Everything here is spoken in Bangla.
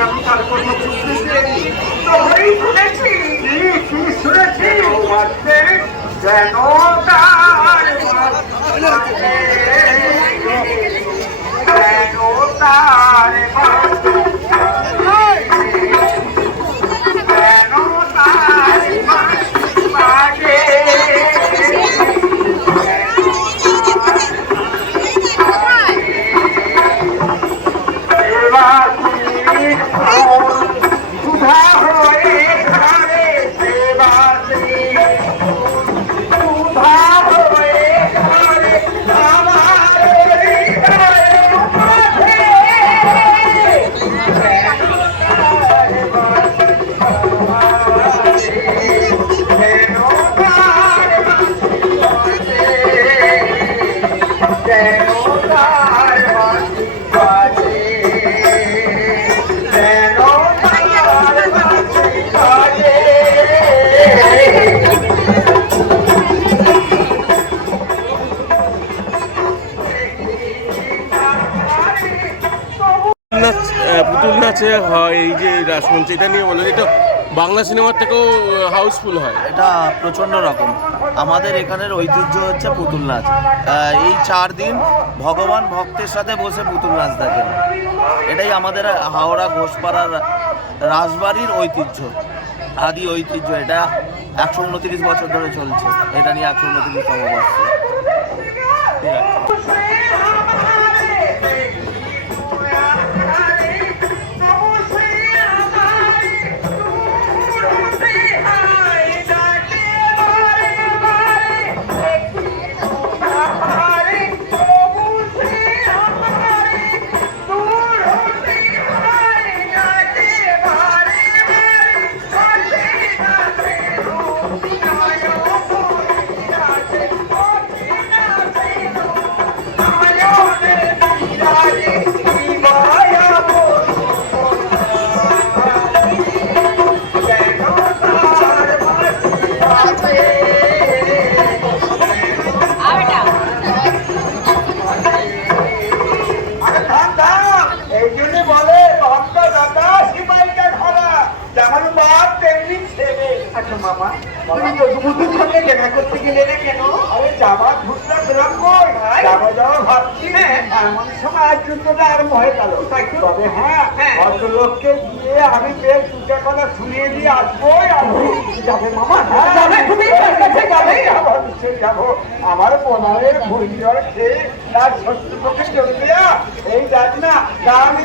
এখানকার কোনো তোমরাই শুনেছি। কি শুনেছি যেন তার जय হয় এই যে রাসমঞ্চ, এটা নিয়ে বলো, এটা বাংলা সিনেমার থেকেও হাউসফুল হয়? এটা প্রচণ্ড রকম। আমাদের এখানের ঐতিহ্য হচ্ছে পুতুল নাচ। এই চার দিন ভগবান ভক্তের সাথে বসে পুতুল নাচ দেখেন। এটাই আমাদের হাওড়া ঘোষপাড়ার রাজবাড়ির ঐতিহ্য, আদি ঐতিহ্য। এটা একশো উনত্রিশ বছর ধরে চলছে। এটা নিয়ে একশো উনত্রিশতম বর্ষ। ঠিক আছে আচ্ছা মামা। তুমি যদুমতির সঙ্গে দেখা করতে গেলে না কেন? আরে যাবা ঘুরতে বেরাম কই? যাব যাব ভাবছি এমন সময় যুদ্ধটা আরম্ভ হয়ে গেল তবে হ্যাঁ ভদ্রলোককে গিয়ে আমি বেশ দুটা কথা শুনিয়ে দিয়ে আসবোই আসব যাবে মামা? যাবে তুমি কাছে যাবে। যাব নিশ্চয়ই যাব। আমার খেয়ে তার এই দেখ না আমি